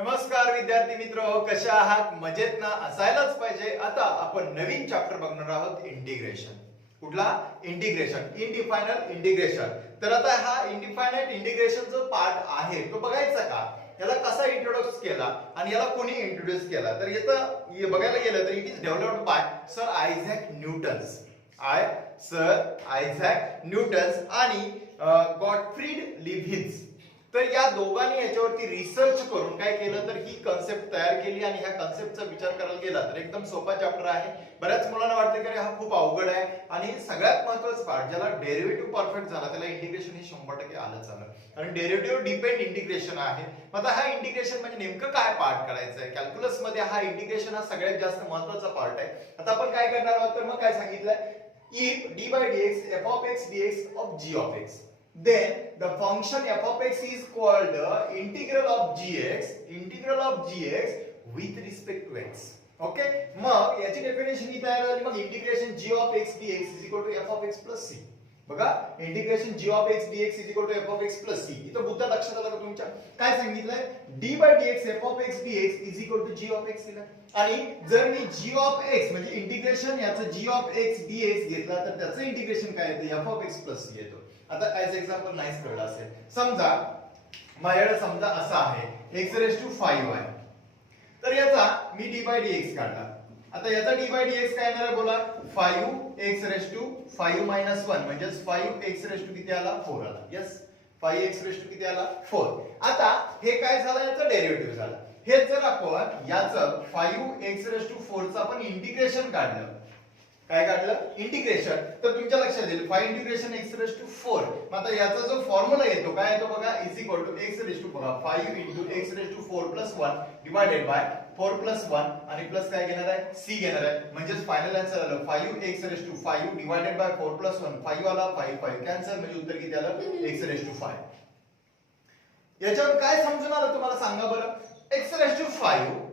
नमस्कार विद्यार्थी मित्र, कशा आहात? मजेत ना? असायलाच पाहिजे. आता आपण नवीन चॅप्टर बघणार आहोत, इंटिग्रेशन. कुठला? Integration, indefinite integration. तर आता हा इनडिफायनाइट इंटिग्रेशन जो पार्ट आहे तो बघायचा का? याला कसा इंट्रोड्यूस केला आणि याला कोणी इंट्रोड्यूस केला? तर याचं बघायला गेलं तर it is developed by sir Isaac Newtons. Sir Isaac Newtons आणि गॉटफ्रीड लिब्नित्झ. तर या दोघांनी याच्यावरती रिसर्च करून काय केलं तर ही कन्सेप्ट तयार केली आणि ह्या कन्सेप्टचा विचार करायला गेला तर एकदम सोपा चॅप्टर आहे. बऱ्याच मुलांना वाटतं की हा खूप अवघड आहे आणि सगळ्यात महत्त्वाचं पार्ट ज्याला डेरिव्हेटिव्ह परफेक्ट झाला त्याला इंटिग्रेशन हे 100% आलंच आलं आणि डेरिव्हेटिव्ह डिपेंड इंटिग्रेशन आहे. मग आता हा इंटिग्रेशन म्हणजे नेमकं काय पार्ट करायचं आहे? कॅल्क्युलस मध्ये हा इंटिग्रेशन हा सगळ्यात जास्त महत्त्वाचा पार्ट आहे. आता आपण काय करणार आहोत तर मग काय सांगितलंय, if d by dx f of x dx of g of x, then the function f of x is called integral of gx with respect to x. Okay, मग याची डेफिनेशन ही तयार झाली. मग integration g of x dx is equal to f of x plus c. बघा, integration g of x dx is equal to f of x plus c. इथं मुद्दा लक्षात आला का तुमच्या? काय सांगितलंय? d by dx f of x dx is equal to g of x दिला आणि जर मी g of x म्हणजे इंटिग्रेशन याचं g of x dx घेतला तर त्याचं इंटिग्रेशन काय येतं? f of x plus c येतो. आता ऍज एक्झाम्पल नाहीच कळलं असेल. समजा माझ्याकडे समजा असा आहे x raised to 5 आहे. तर याचा मी d by dx काढला. आता याचा d by dx काय येणार आहे बोला? 5x raised to 5 minus 1 म्हणजे 5x raised to किती आला? 4 आला. यस, 5x raised to किती आला? 4. आता हे काय झालं? याचं डेरिव्हेटिव्ह झालं. हे जर आपण याचं 5x raised to 4 चं आपण इंटिग्रेशन काढलं, काय काढलं? इंटिग्रेशन, तर तुमच्या लक्षात येईल 5 इंटिग्रेशन x raised to 4. मग आता याचा जो फॉर्म्युला येतो काय येतो बघा? Is equal to x raised to बघा 5 into x raised to 4 plus 1 divided bye 4 plus 1 आणि प्लस काय घेणार आहे? c घेणार आहे. म्हणजे फायनल आन्सर आलं 5x raised to 5 divided by 4 plus 1. 5 आला, 5 5 कॅन्सल म्हणजे उत्तर किती आलं? x raised to 5. याच्यावर काय समजून आलं तुम्हाला सांगा बरं? x raised to 5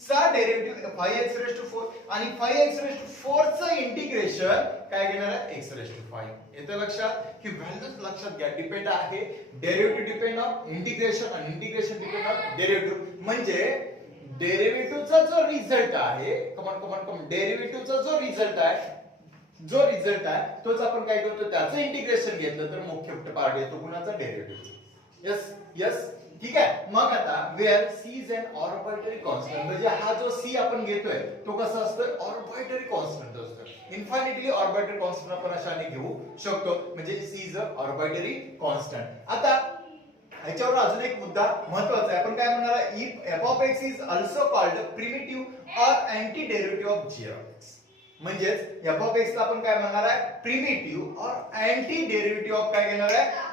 चा डेरिव्हेटिव्ह 5x raised to 4 आणि 5x raised to 4 चं इंटिग्रेशन काय घेणार आहे? x raised to 5. येतं लक्षात? ही व्हॅल्यूज लक्षात घ्या. डिपेंड आहे, डेरिव्हेटिव्ह डिपेंड ऑन इंटिग्रेशन आणि इंटिग्रेशन डिपेंड ऑन डेरिव्हेटिव्ह. म्हणजे डेरिव्हेटिव्हचा जो रिझल्ट आहे, डेरिव्हेटिव्हचा जो रिझल्ट आहे तोच आपण काय करतो? त्याचं इंटिग्रेशन घेतलं तर मुख्य पार्ट येतो कुणाचा? डेरिव्हेटिव्ह. यस यस, ठीक आहे. मग आता where c is an arbitrary constant म्हणजे हा जो c आपण घेतोय तो कसा असतो? ऑर्बिटरी कॉन्स्टंट असतो. इन्फायनिटली ऑर्बिटरी कॉन्स्टंट आपण अशाने घेऊ शकतो म्हणजे c is a arbitrary constant. आता याच्यावर अजून एक मुद्दा महत्त्वाचा आहे. आपण काय म्हणणार आहे? If f of x is also called primitive or anti derivative of g of x. म्हणजेच f of x ला आपण काय म्हणणार आहे? प्रिमिटिव्ह और अँटी डेरिव्हेटिव्ह ऑफ काय घेणार आहे?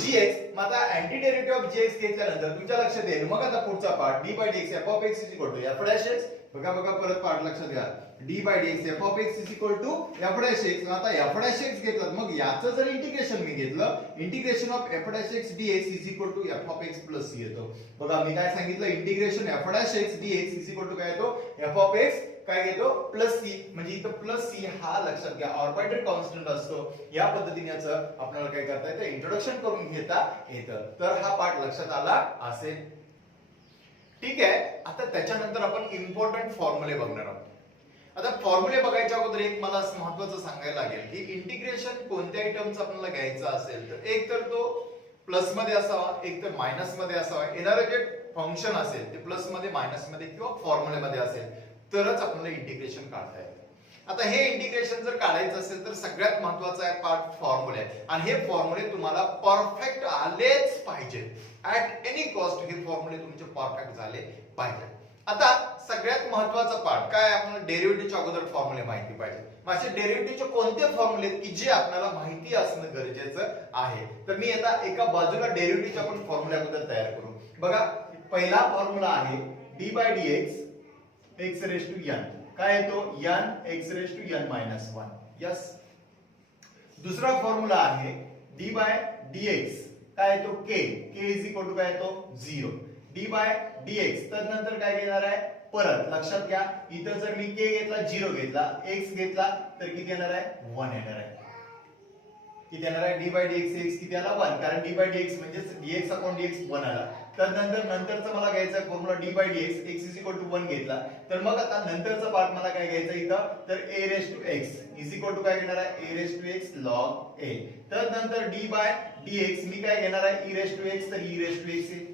gx. मग आता अँटी डेरिव्हेटिव्ह ऑफ gx घेतल्यानंतर तुमच्या लक्षात येईल मग आता पुढचा part d by dx f of x is equal to f dash x. बघा परत पार्ट लक्षात घ्या. d by dx f of x is equal to f dash x. आता f dash x घेतलं मग याचं जर इंटिग्रेशन मी घेतलं, integration of f dash x dx is equal to f of x plus c येतो. बघा मी काय सांगितलं? Integration f dash x dx is equal to काय येतो? f of x काय घेतो? Plus c. म्हणजे इथं प्लस c हा लक्षात घ्या ऑर्बिटरी कॉन्स्टंट असतो. या पद्धतीने याचं आपल्याला काय करता येतं? इंट्रोडक्शन करून घेता येतं. तर हा पार्ट लक्षात आला असेल. ठीक आहे. आता त्याच्यानंतर आपण इम्पॉर्टंट फॉर्म्युले बघणार आहोत. आता फॉर्म्युले बघायच्या अगोदर एक मला महत्त्वाचं सांगायला लागेल की इंटिग्रेशन कोणत्याही टर्मचं आपल्याला घ्यायचं असेल तर एक तर तो प्लस मध्ये असावा, एक तर मायनस मध्ये असावा. येणारं जे फंक्शन असेल ते प्लस मध्ये, मायनस मध्ये किंवा फॉर्म्युलेमध्ये असेल तरच आपल्याला इंटिग्रेशन काढता येईल. आता हे इंटिग्रेशन जर काढायचं असेल तर सगळ्यात महत्त्वाचा आहे पार्ट फॉर्म्युले आणि हे फॉर्म्युले तुम्हाला परफेक्ट आलेच पाहिजेत. ऍट एनी कॉस्ट हे फॉर्म्युले तुमचे परफेक्ट झाले पाहिजे. आता सगळ्यात महत्त्वाचा पार्ट काय? आपल्याला डेरिव्हेटिव्हच्या अगोदर फॉर्म्युले माहिती पाहिजे. माझे डेरिव्हेटिव्हचे कोणते फॉर्म्युले की जे आपल्याला माहिती असणं गरजेचं आहे. तर मी आता एका बाजूला डेरिव्हेटिव्हचे आपण फॉर्म्युले अगोदर तयार करू. बघा पहिला फॉर्म्युला आहे d by dx x raised to n. काय येतो? n x raised to n minus 1. Yes. दुसरा फॉर्म्युला आहे d by dx काय येतो? k is equal to काय येतो? 0. d by dx तर नंतर काय घेणार आहे? परत लक्षात घ्या इथं जर मी k घेतला, 0 घेतला, x घेतला तर किती येणार आहे? 1 येणार आहे. किती येणार आहे? d by dx x किती आला? 1. कारण d by dx म्हणजे dx upon dx 1 आला. त्यानंतर नंतरचा मला घ्यायचा formula d by d x, x is equal to 1 घेतला. तर मग आता नंतरचा पार्ट मला काय घ्यायचा इथं, तर a raise to x is equal to काय घेणार आहे, a raise to x log a. त्यानंतर d बाय dx मी काय घेणार आहे, e रेस टू x, तर e रेस टू x आहे.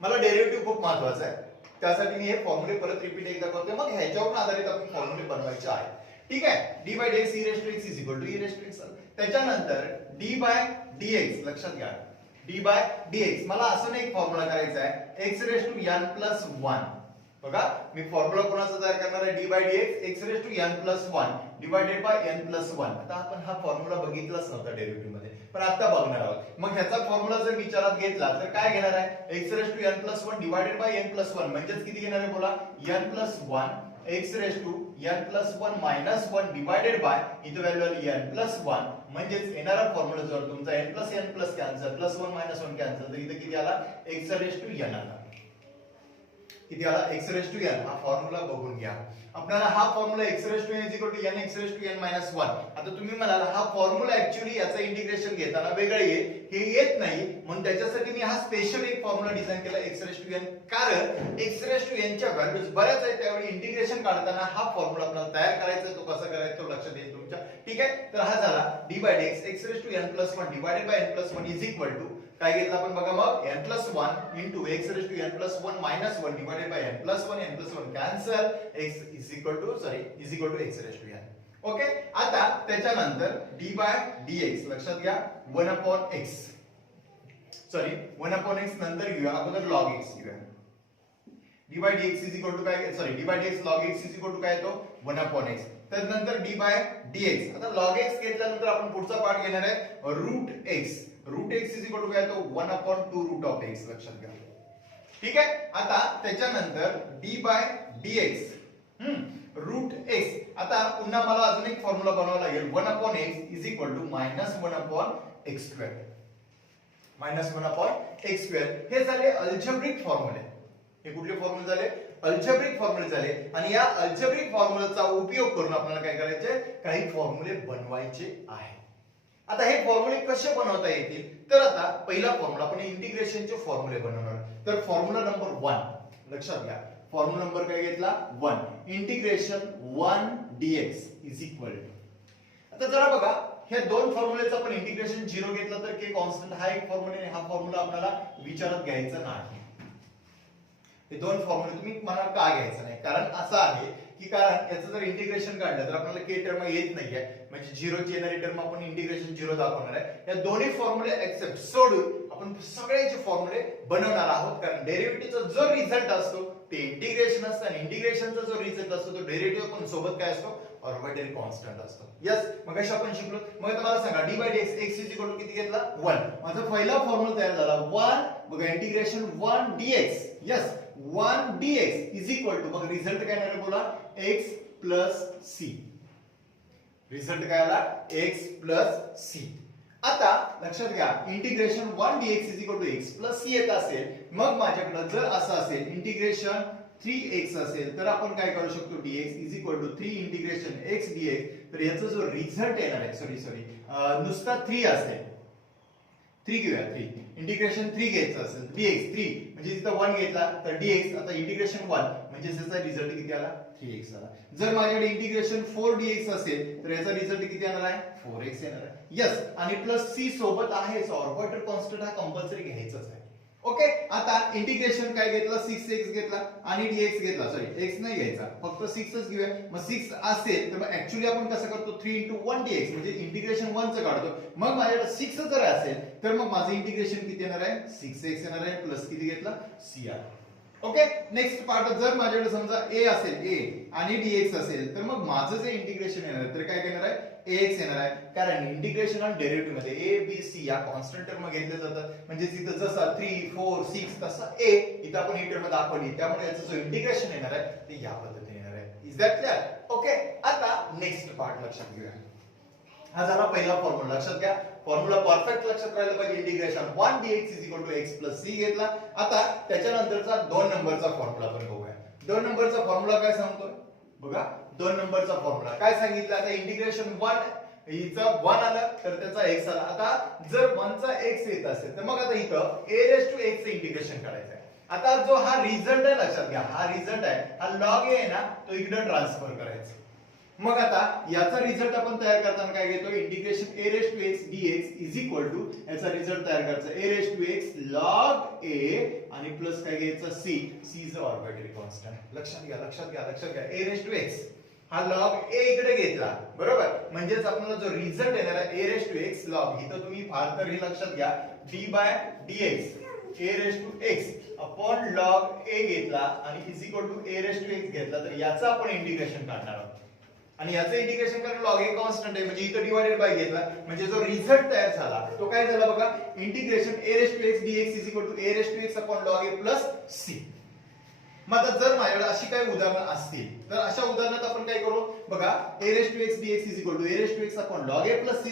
मला डेरिव्हेटिव्ह खूप महत्त्वाचा आहे, त्यासाठी मी हे फॉर्म्युले परत रिपीट एकदा करतोय. मग ह्याच्यावर आधारित आपण फॉर्म्युले बनवायचे आहे. ठीक आहे. d by dx e raise to x is equal to e raise to x. त्याच्यानंतर d बाय dx लक्षात घ्या, d बाय dx मला असं नाही फॉर्म्युला करायचा आहे, x raise to n plus 1. बघा मी फॉर्म्युला कोणाचा तयार करणार आहे, d by dx x raise to n plus 1 divided by n plus 1. आता आपण हा फॉर्म्युला बघितलाच नव्हता डेरिव्हेटिव्ह मध्ये, पण आता बघणार आहोत. मग ह्याचा फॉर्म्युला जर विचारात घेतला तर काय घेणार आहे, x raise to n plus 1 divided by n plus 1 म्हणजेच किती घेणार आहे बोला, n plus 1 x raise to n plus 1 minus 1 divided by इथे व्हॅल्यू आली n प्लस 1. म्हणजेच येणारा फॉर्म्युला जर तुमचा n plus cancel plus 1 minus 1 cancel, तर इथे किती आला, x रेस टू n आला. किती आला, x रेस टू n. हा फॉर्म्युला बघून घ्या. आपल्याला हा formula x raise to n is equal to n x raise to n minus 1. आता तुम्ही म्हणाल हा फॉर्म्युला ऍक्च्युअली याचा इंटिग्रेशन घेताना वेगळं हे येत नाही, म्हणून त्याच्यासाठी मी हा स्पेशल एक फॉर्म्युला डिझाइन केला x रेस टू n. कारण x रेस टू n च्या व्हॅल्यूज बऱ्याच आहेत, त्यावेळी इंटिग्रेशन काढताना हा फॉर्म्युला आपल्याला तयार करायचा आहे. तो कसा करायचा तो लक्षात येईल तुमच्या. ठीक आहे. तर हा झाला d by dx x raise to n plus 1 divided by n plus 1 is equal to काय घेतला आपण बघा, मग n plus 1 into x raise to n plus 1 minus 1 divided by n plus 1 cancel, x is equal to x raise to n. Okay. आता त्याच्यानंतर d by dx लक्षात घ्या 1 upon x, 1 upon x नंतर घेऊया, अगोदर log x घेऊया. d by dx is equal to काय, d by dx log x is equal to काय, तो 1 अपॉन x. त्यानंतर d बाय dx, आता log x घेतल्यानंतर आपण पुढचा पार्ट घेणार आहे root x. Root x is equal to काय, तो 1 अपॉन 2 रूट ऑफ x लक्षात घ्या. ठीक आहे. आता त्याच्यानंतर d by dx root x. आता पुन्हा मला अजून एक फॉर्म्युला बनवावा लागेल, 1 upon x is equal to minus 1 upon x square, minus 1 upon x square. हे झाले अल्जेब्रिक फॉर्म्युले. हे कुठले फॉर्म्युले झाले, अल्जेब्रिक फॉर्म्युले झाले. आणि या अल्जेब्रिक फॉर्म्युलाचा उपयोग करून आपल्याला काय करायचे, काही फॉर्म्युले बनवायचे आहे. आता हे फॉर्म्युले कसे बनवता येतील, तर आता पहिला फॉर्म्युला आपण इंटिग्रेशनचे फॉर्म्युले बनवणार. तर फॉर्म्युला नंबर 1 लक्षात घ्या, फॉर्म्युला नंबर काय घेतला 1, integration 1 dx is equal to. आता जरा बघा ह्या दोन फॉर्म्युलेचं आपण इंटिग्रेशन 0 घेतलं तर k कॉन्स्टंट हा एक फॉर्म्युला, हा फॉर्म्युला आपल्याला विचारात घ्यायचा नाही. हे दोन फॉर्म्युले तुम्ही मला का घ्यायचं नाही, कारण असं आहे की कारण याचं जर इंटिग्रेशन काढलं तर आपल्याला k टर्म येत नाहीये, म्हणजे 0 ची येणारी टर्म आपण इंटिग्रेशन 0 दाखवणार आहे. या दोन्ही फॉर्म्युले एक्सेप्ट सोडून आपण सगळ्याचे फॉर्म्युले बनवणार आहोत. कारण डेरिव्हेटिव्हचा जो रिझल्ट असतो ते इंटिग्रेशन असतं, आणि इंटिग्रेशनचा जो रिझल्ट असतो तो डेरिव्हेटिव्ह पण सोबत काय असतो, ऑर्बिटरी कॉन्स्टंट असतो. यस, मग अशा आपण शिकलो. मग आता मला सांगा d by dx x is equal to किती घेतला 1. माझा पहिला फॉर्म्युला तयार झाला 1. बघा integration 1 dx. Yes, 1 dx is equal to, मग रिझल्ट काय येणार बोला, x प्लस c. रिझल्ट काय आला, x प्लस c. आता लक्षात घ्या integration 1 dx is equal to x plus c येत असेल, मग माझ्याकडे जर असं असेल इंटिग्रेशन 3x असेल तर आपण काय करू शकतो, dx is equal to 3 integration x dx. तर याचा जो रिझल्ट येणार आहे, सॉरी नुसता 3 असेल, 3 घेऊया, 3 इंटिग्रेशन 3 घ्यायचं असेल dx 3 म्हणजे इथं 1 घेतला तर dx, आता इंटिग्रेशन 1 म्हणजे याचा रिझल्ट किती आला, 3x आला. जर माझ्याकडे इंटिग्रेशन 4 dx असेल तर याचा रिझल्ट किती येणार आहे, 4x येणार आहे. यस, आणि प्लस c सोबत आहे, ऑर्बिटरी कॉन्स्टंट हा कंपल्सरी घ्यायचाच आहे. ओके. आता इंटिग्रेशन काय घेतला, 6x घेतला आणि dx घेतला, सॉरी x नाही घ्यायचा, फक्त 6च घेऊया. मग 6 असेल तर मग ऍक्च्युअली आपण कसं करतो, 3 into 1 dx म्हणजे इंटिग्रेशन 1 च काढतो. मग माझ्याकडे 6 जर असेल तर मग माझं इंटिग्रेशन किती येणार आहे, 6x येणार आहे, प्लस किती घेतला, c आला. ओके. नेक्स्ट पार्ट, जर माझ्याकडे समजा a असेल, a आणि dx असेल तर मग माझं जे इंटिग्रेशन येणार आहे तर काय येणार आहे, ax येणार आहे. कारण इंटिग्रेशन आणि डेरिव्हेटिव्ह मध्ये a b c या कॉन्स्टंट टर्म घेतले जातात. म्हणजे तिथं जसा 3 4 6 तसा a इथं आपण ही टर्म दाखवली, त्यामुळे याचं जो इंटिग्रेशन येणार आहे ते या पद्धतीने येणार आहे. Is that clear? ओके. आता नेक्स्ट पार्ट लक्षात घेऊया. हा झाला पहिला फॉर्म्युला. लक्षात घ्या, फॉर्म्युला परफेक्ट लक्षात राहिला पाहिजे. Integration 1 dx is equal to x plus c घेतला. आता त्याच्यानंतरचा 2 नंबरचा फॉर्म्युला आपण बघूया. 2 नंबरचा फॉर्म्युला काय सांगतोय बघा, 2 नंबरचा फॉर्म्युला काय सांगितलं, आता इंटिग्रेशन 1 हिचं 1 आलं तर त्याचा x आला. आता जर 1 चा x येत असेल तर मग आता इथं a⁻x चं इंटिग्रेशन करायचं आहे. आता जो हा रिझल्ट आहे लक्षात घ्या, हा रिझल्ट आहे, हा log a आहे ना, तो इकडे ट्रान्सफर करायचा. मग आता याचा रिझल्ट आपण तयार करताना काय घेतो, integration a⁻x dx is equal to याचा रिझल्ट तयार करायचा a⁻x log a आणि प्लस काय घ्यायचं c इज आर्बिट्ररी कॉन्स्टंट. लक्षात घ्या a⁻x हा log a इकडे घेतला बरोबर, म्हणजेच आपल्याला जो रिझल्ट येणार आहे a⁻x log, इथं तुम्ही फार तर हे लक्षात घ्या d/dx a⁻x upon log a घेतला आणि इज इक्वल टू a⁻x घेतला, तर याचं आपण इंटिग्रेशन काढणार आहोत. आणि याचं इंटिग्रेशन करणं log a कॉन्स्टंट आहे, म्हणजे इथं डिवाइडेड बाय घेतला, म्हणजे जो रिझल्ट तयार झाला तो काय झाला बघा, integration a⁻x dx is equal to a⁻x upon log a plus c. मग आता जर माझ्याकडे अशी काही उदाहरणं असतील तर अशा उदाहरणात आपण काय करू बघा, a⁻x dx is equal to a⁻x upon log a plus c.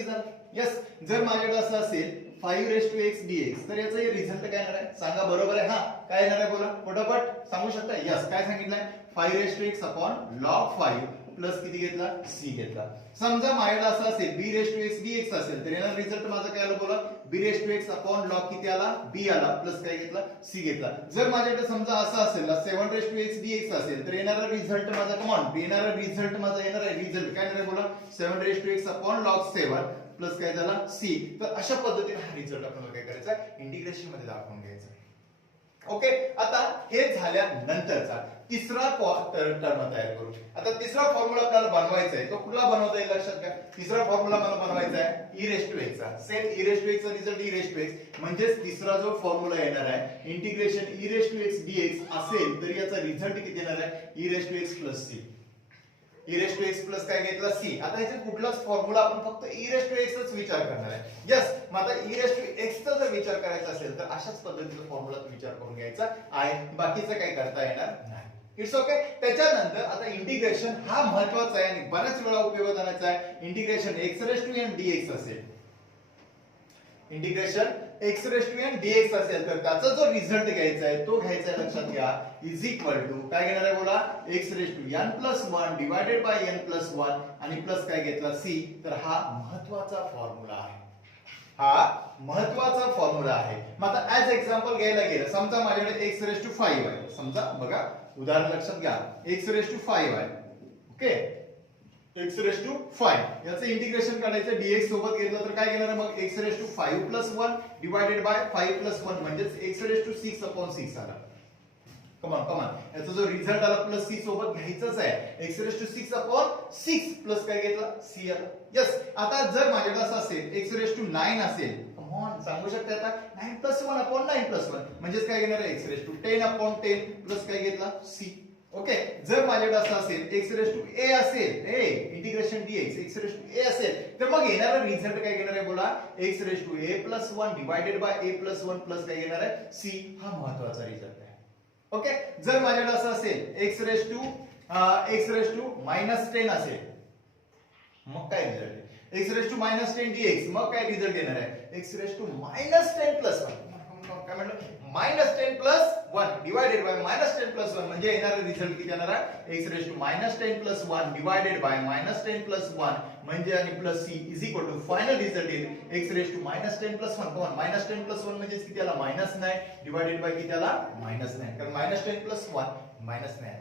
Yes, जर माझ्याकडे असं असेल 5⁻x dx तर याचा रिझल्ट काय येणार आहे सांगा, बरोबर आहे? हा, काय येणार आहे बोला फटाफट सांगू शकता. यस, काय सांगितलंय 5⁻x अपॉन log 5 प्लस किती घेतला, c घेतला. समजा माझ्याकडे असं असेल b⁻x dx असेल तर याचा रिझल्ट माझा काय आला बोला, b⁻x अपॉन log किती आला, b आला, प्लस काय घेतला, c घेतला. जर माझ्याकडे समजा असं असेल 7⁻x dx असेल तर येणारा रिझल्ट माझा कमॉन येणारा रिझल्ट माझा येणार आहे, रिझल्ट काय येणार आहे बोला 7⁻x अपॉन log 7 प्लस काय झाला c. तर अशा पद्धतीने हा रिझल्ट आपल्याला काय करायचा, इंटिग्रेशन मध्ये दाखवून घ्यायचा. ओके, आता हे झाल्यानंतरचा तिसरा टर्म तयार करू. आता तिसरा फॉर्म्युला आपल्याला बनवायचा आहे, तो कुठला बनवता येईल लक्षात घ्या. तिसरा फॉर्म्युला मला बनवायचा आहे e⁻x चा. सेम e⁻x चा रिझल्ट e⁻x, म्हणजेच तिसरा जो फॉर्म्युला येणार आहे इंटिग्रेशन e⁻x dx असेल तर याचा रिझल्ट किती येणार आहे e⁻x plus c. e⁻x plus काय घेतला c. आता याचे कुठलाच फॉर्म्युला आपण फक्त e⁻x च विचार करणार आहे. यस, मग आता e⁻x चा जर विचार करायचा असेल तर अशाच पद्धतीचा फॉर्म्युला विचार करून घ्यायचा आहे, बाकीचं काही करता येणार नाही. It's okay. त्याच्यानंतर आता इंटिग्रेशन हा महत्त्वाचा आहे आणि बऱ्याच वेळा उपयोगात आणायचा आहे. इंटिग्रेशन x⁻n dx असेल, इंटिग्रेशन x⁻n dx असेल तर त्याचा जो रिझल्ट घ्यायचा आहे तो घ्यायचा आहे, लक्षात घ्या इज इक्वल टू काय घेणार आहे बोला x⁻n+1 डिवाइडेड बाय n+1 आणि प्लस काय घेतला c. तर हा महत्त्वाचा फॉर्म्युला आहे, हा महत्त्वाचा फॉर्म्युला आहे. मग आता ऍज एक्झाम्पल घ्यायला गेलं, समजा माझ्याकडे x⁻5 आहे, समजा बघा उदाहरण लक्षात घ्या x⁻5 आहे. ओके, x⁻5 याचं इंटिग्रेशन करायचं dx सोबत घेतलं तर काय घेणार मग x⁻5+1 डिवाइडेड बाय 5+1 म्हणजेच x⁻6 अपॉन 6 आला. कमान याचा जो रिझल्ट आला प्लस c सोबत घ्यायचाच आहे, x⁻6 अपॉन 6 प्लस काय घेतला c आला. यस, आता जर माझ्याकडे असं असेल x⁻9 असेल, कमॉन सांगू शकता आता 9+1 अपॉन 9+1 म्हणजेच काय घेणार आहे x⁻10 अपॉन 10 प्लस काय घेतला c. ओके, जर माझ्याकडे असं असेल x⁻a असेल, इंटिग्रेशन dx x⁻a असेल तर मग येणारा रिझल्ट काय घेणार आहे बोला x⁻a+1 divided by a+1 plus काय घेणार आहे c. हा महत्त्वाचा रिझल्ट आहे. ओके, जर माझ्याकडे असं असेल x⁻10 असेल मग काय रिझल्ट x⁻10 dx, मग काय रिझल्ट येणार आहे x⁻10+1 काय म्हटलं -10+1 डिवाइडेड बाय -10+1 म्हणजे येणारा रिझल्ट किती येणार आहे x⁻10+1 डिवाइडेड बाय -10+1 म्हणजे आणि plus c is equal to final result येईल x⁻10+1. कोण -10+1 म्हणजे किती आला -9 डिवाइडेड बाय किती आला -9, कारण -10+1 -9 आला.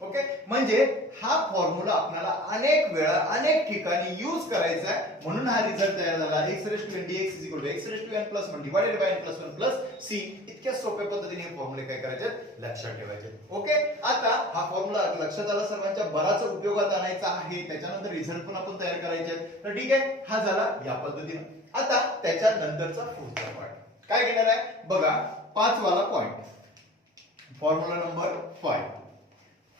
ओके, म्हणजे हा फॉर्म्युला आपल्याला अनेक वेळा अनेक ठिकाणी यूज करायचा आहे, म्हणून हा रिझल्ट तयार झाला x⁻n dx is equal to x⁻n+1 divided by n+1 plus c. इतक्या सोप्या पद्धतीने हे फॉर्म्युले काय करायचे लक्षात ठेवायचे. ओके, आता हा फॉर्म्युला लक्षात आला सर्वांच्या, बराच उपयोगात आणायचा आहे, त्याच्यानंतर रिझल्ट पण आपण तयार करायचे. तर ठीक आहे, हा झाला या पद्धतीने. आता त्याच्यानंतरचा पुढचा पार्ट काय घेणार आहे बघा, 5 वाला point, formula number 5.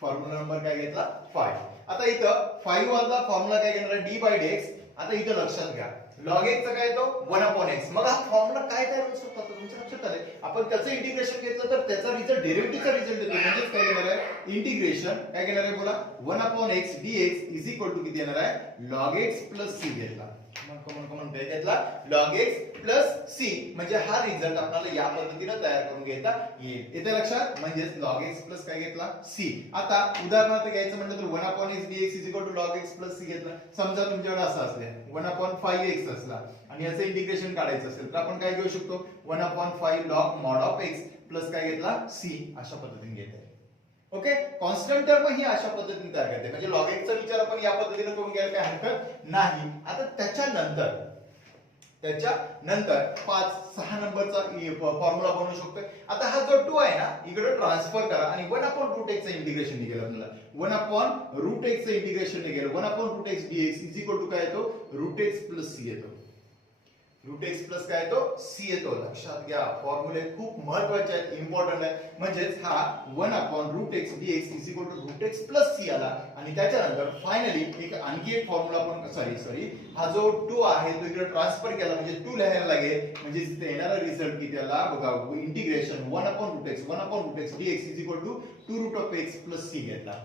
Formula number काय घेतला 5. आता इथं 5 वाला फॉर्म्युला काय घेणार आहे d/dx. आता इथं लक्षात घ्या log x चा काय येतो 1/x. मग हा फॉर्म्युला काय तयार होऊ शकतो तुमच्या लक्षात आले, आपण त्याचं इंटिग्रेशन घेतलं तर त्याचा रिझल्ट डेरिव्हेटिव्हचा रिझल्ट येतो, म्हणजे काय घेणार आहे इंटिग्रेशन काय घेणार आहे बोला 1/x dx is equal to किती येणार आहे log x प्लस c घेतला. कॉमन कॉमन काय घेतला log x प्लस c म्हणजे हा रिझल्ट आपल्याला या पद्धतीने तयार करून घेता येईल. येते लक्षात म्हणजे log x प्लस काय घेतला c. आता उदाहरणार्थ घ्यायचं म्हटलं तर 1/x dx log x plus c घेतला. समजा तुमच्याकडे असं असले 1/5x असला आणि याचं इंटिग्रेशन काढायचं असेल तर आपण काय घेऊ शकतो 1/5 log mod of x plus काय घेतला c अशा पद्धतीने घेता येईल. ओके कॉन्स्टंट टर्म ही अशा पद्धतीने तयार करते म्हणजे log x चा विचार आपण या पद्धतीने करून घ्यायला काही हरकत नाही. आता त्याच्यानंतर 5-6 नंबरचा फॉर्म्युला बनवू शकतो. आता हा जो 2 आहे ना इकडे ट्रान्सफर करा आणि 1/√x चं इंटिग्रेशन निघेल आपल्याला 1/√x चं इंटिग्रेशन निघेल 1/√x dx काय येतो √x + c येतो. √x प्लस काय येतो c येतो. लक्षात घ्या फॉर्म्युले खूप महत्त्वाचे आहेत इम्पॉर्टंट आहे म्हणजेच हा 1/√x dx √x + c आला आणि त्याच्यानंतर फायनली एक आणखी एक फॉर्म्युला आपण सॉरी हा जो 2 आहे तो इकडे ट्रान्सफर केला म्हणजे 2 लिहायला लागेल म्हणजे इथे येणारा रिझल्ट किती आला बघा integration 1/√x dx 2√x + c घेतला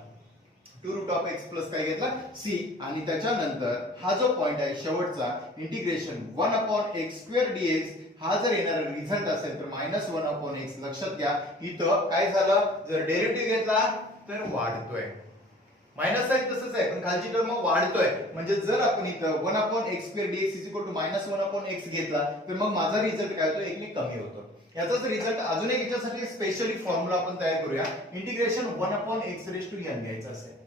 2√x प्लस काय घेतला c आणि त्याच्यानंतर हा जो पॉइंट आहे शेवटचा इंटिग्रेशन 1/x² dx हा जर येणारा रिझल्ट असेल तर -1/x लक्षात घ्या इथं काय झालं जर डेरिव्हेटिव्ह घेतला तर वाढतोय मायनस आहे तसंच आहे पण खालची टर्म वाढतोय म्हणजे जर आपण इथं 1/x² dx -1/x घेतला तर मग माझा रिझल्ट काय होतो 1 ने कमी होतो. याचाच रिझल्ट अजून एक याच्यासाठी स्पेशली फॉर्म्युला आपण तयार करूया इंटिग्रेशन 1/x⁴n घ्यायचं असेल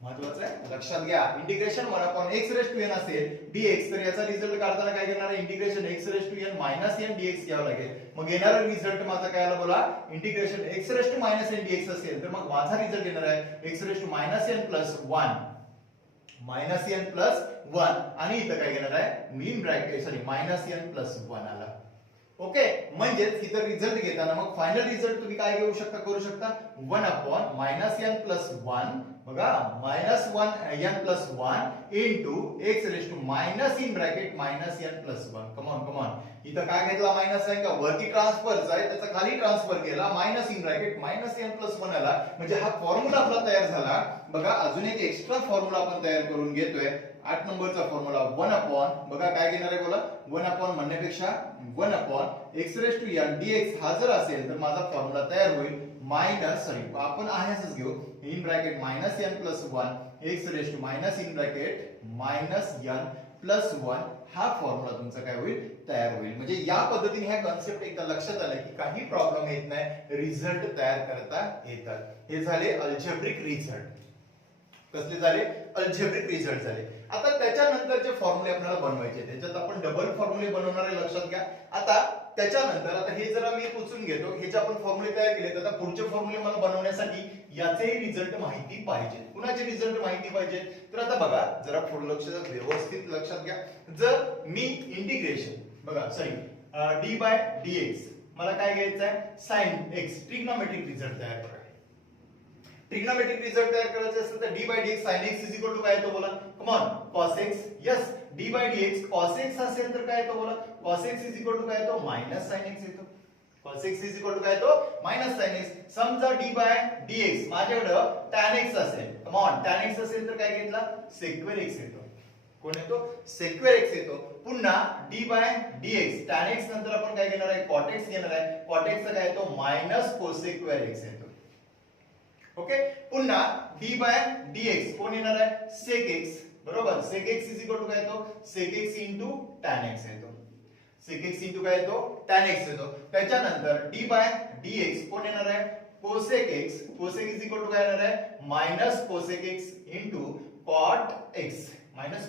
महत्वाचं आहे लक्षात घ्या इंटिग्रेशन 1/x⁴n असेल dx तर याचा रिझल्ट काढताना काय करणार आहे इंटिग्रेशन x⁻n - n dx घ्यावं लागेल. मग येणारा रिझल्ट माझा काय आला बोला इंटिग्रेशन x⁻n dx असेल तर मग माझा रिझल्ट येणार आहे x⁻n + 1 आणि इथं काय घेणार आहे मीन ब्रॅकेट -n + 1 आला. ओके म्हणजे इथं रिझल्ट घेताना मग फायनल रिझल्ट तुम्ही काय घेऊ शकता करू शकता 1/-n + 1 बघा -1n + 1 into x⁻n + 1 come on इथं काय घेतला मायनस आहे का वरती ट्रान्सफरचा आहे त्याचा खाली ट्रान्सफर केला -n + 1 आला म्हणजे हा फॉर्म्युला आपला तयार झाला. बघा अजून एक एक्स्ट्रा फॉर्म्युला आपण तयार करून घेतोय 8 नंबरचा फॉर्म्युला 1/ बघा काय घेणार आहे बोला 1/ म्हणण्यापेक्षा 1/x⁻n dx हा जर असेल तर माझा फॉर्म्युला तयार होईल आपण आहेच घेऊ इन ब्रॅकेट -n + 1 x⁻n + 1 हा फॉर्म्युला तुमचा काय होईल तयार होईल. म्हणजे या पद्धतीने ह्या कन्सेप्ट एकदा लक्षात आलं की काही प्रॉब्लेम येत नाही रिझल्ट तयार करता येतात. हे झाले अल्जेब्रिक रिझल्ट कसले झाले अल्जेब्रिक रिझल्ट झाले. आता त्याच्यानंतरचे फॉर्म्युले आपल्याला बनवायचे त्याच्यात आपण डबल फॉर्म्युले बनवणार आहे लक्षात घ्या. आता त्याच्यानंतर आता हे जरा मी पुसून घेतो हे जे आपण फॉर्म्युले तयार केले आता पुढचे फॉर्म्युले मला बनवण्यासाठी याचे रिझल्ट माहिती पाहिजे. कुणाचे रिझल्ट माहिती पाहिजे तर आता बघा जरा पुढे लक्ष व्यवस्थित लक्षात घ्या जर मी इंटिग्रेशन बघा सॉरी d/dx मला काय घ्यायचं आहे sin x ट्रिग्नोमेट्रिक रिझल्ट तयार करायचा ट्रिग्नोमेट्रिक रिझल्ट तयार करायचा असेल तर d/dx sin x काय येतो बोला come on cos x yes d/dx cos x असेल तर काय येतो बोला cos x काय येतो -sin x येतो cos x काय येतो -sin x. समजा d/dx माझ्याकडे tan x असेल कम ऑन tan x असेल तर काय घेतला sec x येतो कोण येतो sec x येतो. पुन्हा d/dx tan x नंतर आपण काय घेणार आहे cot x घेणार आहे cot x चा काय येतो -cosec x येतो. ओके पुन्हा d/dx कोण येणार आहे sec x बरोबर sec x काय येतो sec x tan x येतो sec x काय येतो tan x येतो. त्याच्यानंतर d/dx कोण येणार आहे cosec x काय येणार आहे -cosec x cot x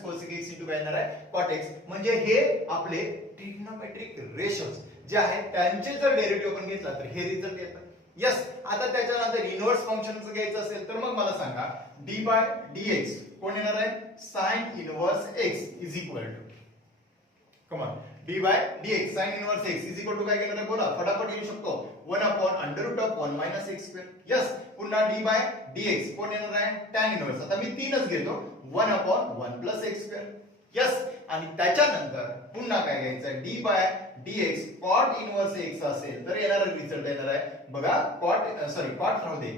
cosec x काय येणार आहे cot x. म्हणजे हे आपले ट्रिग्नोमेट्रिक रेशोज जे आहेत त्यांचे जर डेरिव्हेटिव्ह आपण घेतला तर हे रिझल्ट येतात. यस आता त्याच्यानंतर इनव्हर्स फंक्शनचं घ्यायचं असेल तर मग मला सांगा d/dx कोण येणार आहे sin inverse x come on d/dx sin inverse x काय घेणार आहे बोला फटाफट येऊ शकतो 1/√1 - x². यस पुन्हा d/dx कोण येणार आहे tan इनव्हर्स आता मी 3च घेतो 1/1 + x². यस आणि त्याच्यानंतर पुन्हा काय घ्यायचं d/dx cot इनव्हर्स x असेल तर येणारा रिझल्ट येणार आहे बघा cot राहू दे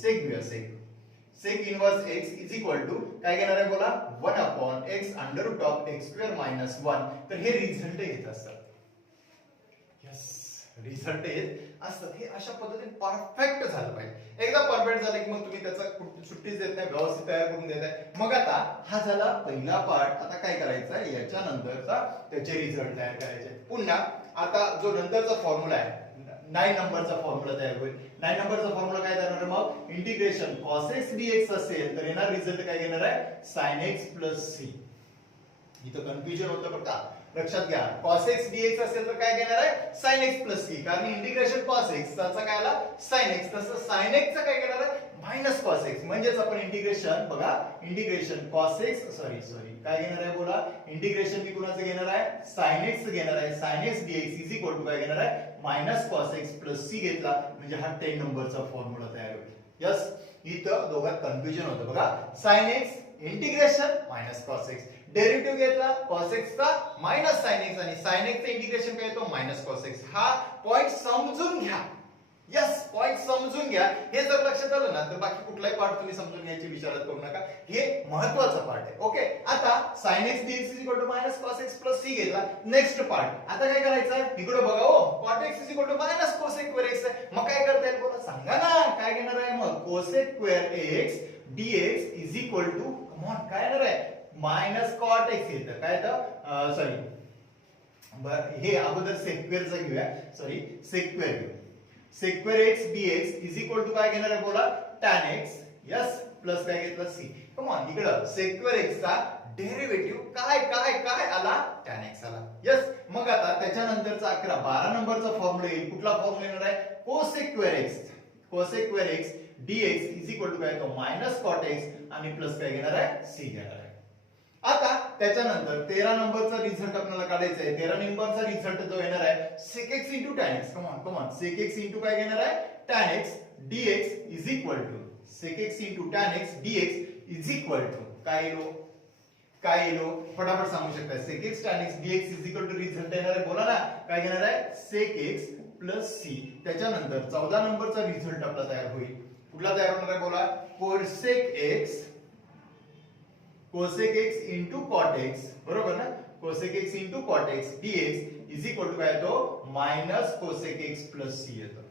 sec sec inverse x is equal to काय घेणार आहे बोला 1 upon x under root of x square minus 1. तर हे रिझल्ट येत असतात. यस, रिझल्ट येत असतात. हे अशा पद्धतीने परफेक्ट झालं पाहिजे. एकदा परफेक्ट झालं की मग तुम्ही त्याचा सुट्टीच देत नाही, व्यवस्थित तयार करून देत आहे. मग आता हा झाला पहिला पार्ट. आता काय करायचं, याच्या नंतरचा त्याचे रिझल्ट तयार करायचे. पुन्हा आता जो नंतरचा फॉर्म्युला आहे 9 नंबरचा फॉर्म्युला तयार होईल. 9 नंबरचा फॉर्म्युला काय करणार, मग इंटिग्रेशन cos x dx असेल तर येणार रिझल्ट काय घेणार आहे sin x c. इथं कन्फ्युजन होतं बरं का, लक्षात घ्या. cos x dx असेल तर काय घेणार आहे sin x c, कारण इंटिग्रेशन cos x त्याचा काय आला sin x, तसं sin x चा काय घेणार आहे मायनस cos x. म्हणजेच आपण इंटिग्रेशन बघा, इंटिग्रेशन cos x सॉरी काय घेणार आहे बोला, इंटिग्रेशन मी कुणाचं घेणार आहे sin x घेणार आहे. sin x dx is equal to काय घेणार आहे मायनस cos x c घेतला म्हणजे हा 10 नंबरचा फॉर्म्युला तयार होईल. यस, इथं दोघात कन्फ्युजन होतं बघा. sin x integration minus cos x, derivative घेतला cos x चा मायनस sin x, आणि sin x चे इंटिग्रेशन काय येतो मायनस cos x. हा पॉइंट समजून घ्या. यस, पॉइंट समजून घ्या. हे जर लक्षात आलं ना तर बाकी कुठलाही पार्ट तुम्ही समजून घ्यायची विचारात करू नका. हे महत्त्वाचा पार्ट आहे. ओके, आता sin x dx minus cos x c घेतला. नेक्स्ट पार्ट आता काय करायचं, इकडे बघा हो, cot x minus cosec square x आहे. मग काय करता येईल बोला, सांगा ना काय घेणार आहे मग, cosec square x dx is equal to come on काय येणार आहे मायनस cot x येतं. काय तर सॉरी हे अगोदर sec square चा घेऊया, सॉरी sec square घेऊ. sec square x dx is equal to काय घेणार आहे बोला tan x, यस, प्लस काय घेतलं c. कम ऑन, इकडं sec square x चा डेरिव्हेटिव्ह काय काय काय आला tan x आला. यस, मग आता त्याच्यानंतरचा 11 12 नंबरचा फॉर्म्युला येईल. कुठला फॉर्म्युला येणार आहे cosec square x dx is equal to काय तो मायनस cot x आणि प्लस काय घेणार आहे c घेणार आहे. आता त्याच्यानंतर 13 नंबरचा रिझल्ट आपल्याला काढायचा आहे. 13 नंबरचा रिझल्ट जो येणार आहे sec x tan x. Come on sec x काय घेणार आहे tan x dx is equal to sec x tan x dx is equal to काय येलो फटाफट सांगू शकता. sec x tan x dx is equal to result येणार आहे बोला ना काय घेणार आहे sec x प्लस c. त्याच्यानंतर 14 नंबरचा रिझल्ट आपला तयार होईल. कुठला तयार होणार आहे बोला cosec x into cot x, बरोबर ना, cosec x into cot x dx is equal to काय तो minus cosec x plus c येतो.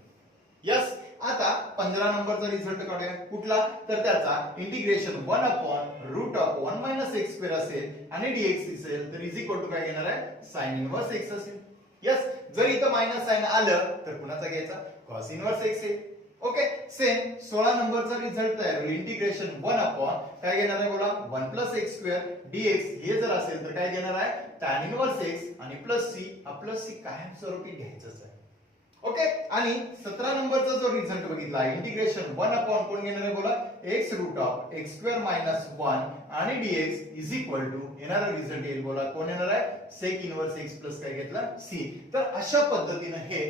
यस, आता 15 नंबरचा रिझल्ट काढूया. कुठला, तर त्याचा integration 1 upon root of 1 minus x square असेल आणि dx असेल तर इज इक्वल टू काय घेणार आहे sin इनवर्स x असेल. यस, जर इथं मायनस साइन आलं तर कुणाचा घ्यायचा cos इनवर्स x आहे. ओके, सेम 16 नंबरचा रिझल्ट तयार होईल. इंटिग्रेशन 1 अपॉन काय घेणार आहे बोला 1 प्लस x स्क्वेअर dx हे जर असेल तर काय घेणार आहे tan इनवर्स x आणि प्लस c. हा प्लस c कायमस्वरूपी घ्यायचंच आहे. ओके, आणि 17 नंबरचा जो रिझल्ट बघितला इंटिग्रेशन 1 अपॉन कोण घेणार आहे बोला x root of x square minus 1 आणि dx इज इक्वल टू येणारा रिझल्ट येईल बोला कोण येणार आहे सेक इनवर्स x प्लस काय घेतला c. तर अशा पद्धतीने हे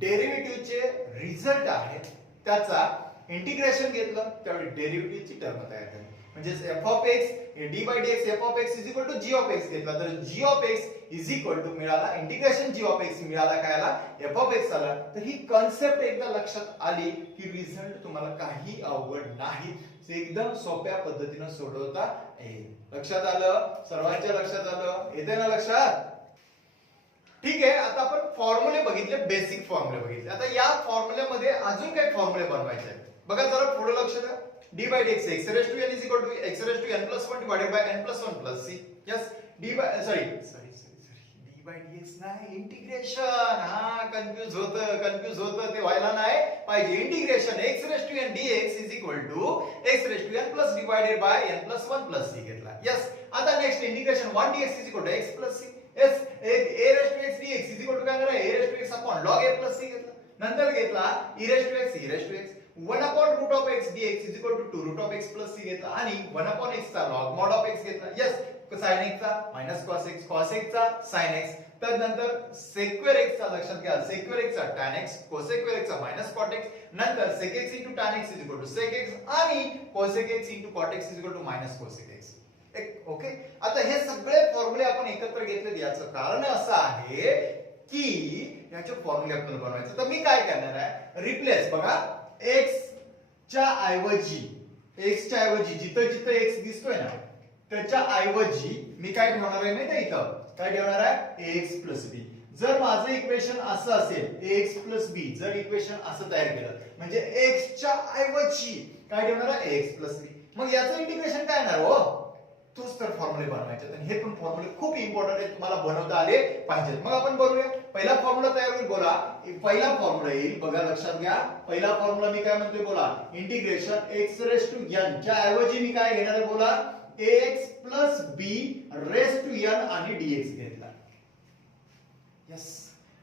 डेरिव्हेटिव्हचे रिझल्ट आहेत. त्याचा इंटिग्रेशन घेतलं त्यावेळी डेरिव्हेटिव्हची टर्म तयार झाली. म्हणजे f of x d by dx f of x is equal to g of x घेतला तर g of x is equal to मिळाला इंटिग्रेशन g ऑफ x मिळाला काय आला f ऑफ x आला. तर ही कन्सेप्ट एकदा लक्षात आली की रिझल्ट तुम्हाला काही अवघड नाही, एकदम सोप्या पद्धतीने सोडवता येईल. लक्षात आलं, सर्वांच्या लक्षात आलं, येते ना लक्षात. ठीक आहे, आता आपण फॉर्म्युले बघितले, बेसिक फॉर्म्युले बघितले. आता या फॉर्म्युल्यामध्ये अजून काही फॉर्म्युले बनवायचे आहेत. बघा जरा पुढे लक्ष द्या. d by dx x raised to n is equal to x raised to n plus 1 divided by n plus 1 plus c. yes, d by d by dx नाही इंटिग्रेशन. हा कन्फ्यूज होतं ते व्हायला नाही पाहिजे. Integration x raised to n dx is equal to x raised to n plus divided by n plus 1 plus c घेतला. yes, आता next integration 1 dx is equal to x plus c. yes, a raised to x dx is equal to काय करायचं a raised to x upon log a plus c घेतला. नंतर घेतला e raised to x 1 upon root of x dx is equal to 2 root of x plus c घेतला आणि 1 upon x चा log mod of x घेतला. yes, sin x चा minus cos x चा sin x. त्यानंतर sec square x चा लक्षात घ्या sec square x चा tan x, cosec square x चा minus cot x. नंतर sec x into tan x is equal to sec x आणि cosec x into cot x is equal to minus cosec x. Okay, आता हे सगळे फॉर्म्युले आपण एकत्र घेतले. याचं कारण असं आहे की याचे फॉर्म्युले आपल्याला बनवायचे. तर मी काय करणार आहे रिप्लेस बघा x च्या ऐवजी x च्या ऐवजी जिथं जिथं x दिसतोय ना त्याच्या ऐवजी मी काय ठेवणार आहे माहिती आहे इथं काय ठेवणार आहे ax प्लस b. जर माझं इक्वेशन असं असेल ax प्लस b, जर इक्वेशन असं तयार केलं म्हणजे x च्या ऐवजी काय ठेवणार आहे ax प्लस b, मग याचं इंटिग्रेशन काय येणार हो, तोच तर फॉर्म्युले बनवायचे. आणि हे पण फॉर्म्युले खूप इम्पॉर्टंट आहे, तुम्हाला बनवता आले पाहिजेत. मग आपण बनवूया. पहिला फॉर्म्युला तयार होईल बोला, पहिला फॉर्म्युला येईल बघा, लक्षात घ्या. पहिला फॉर्म्युला मी काय म्हणतोय बोला, integration x raise to n च्या ऐवजी मी काय घेणार आहे बोला, ax plus b raise to n आणि dx घेतला. यस,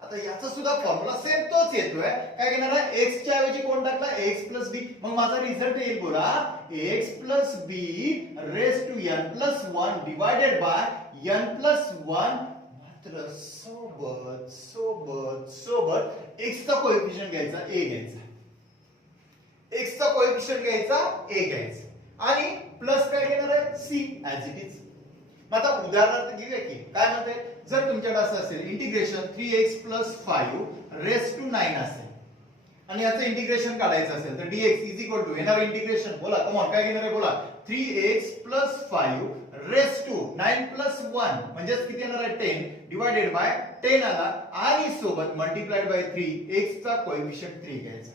आता याचा सुद्धा फॉर्म्युला सेम तोच येतोय. काय घेणार आहे, x च्या ऐवजी कोण टाकला, x प्लस b. मग माझा रिझल्ट येईल बोला x plus b raise to n plus 1 divided by n plus 1, मात्र सोबत सोबत सोबत x चा कोएफिशिएंट घ्यायचा a घ्यायचा, x चा कोएफिशिएंट घ्यायचा a घ्यायचा आणि प्लस काय घेणार आहे c ऍज इट इज. आता उदाहरणार्थ घेऊया की काय म्हणते, जर तुमच्याकडे असं असेल integration 3x plus 5 raise to 9 असेल आणि याचं इंटिग्रेशन काढायचं असेल तर dx इज इक्वल टू येणार इंटिग्रेशन बोला, कम ऑन काय घेणार आहे बोला, 3x plus 5 raise to 9 plus 1 म्हणजे किती येणार आहे 10 डिवाइडेड बाय 10 आला आणि सोबत मल्टिप्लाइड बाय 3 x चा कोएफिशिएंट 3 घ्यायचा.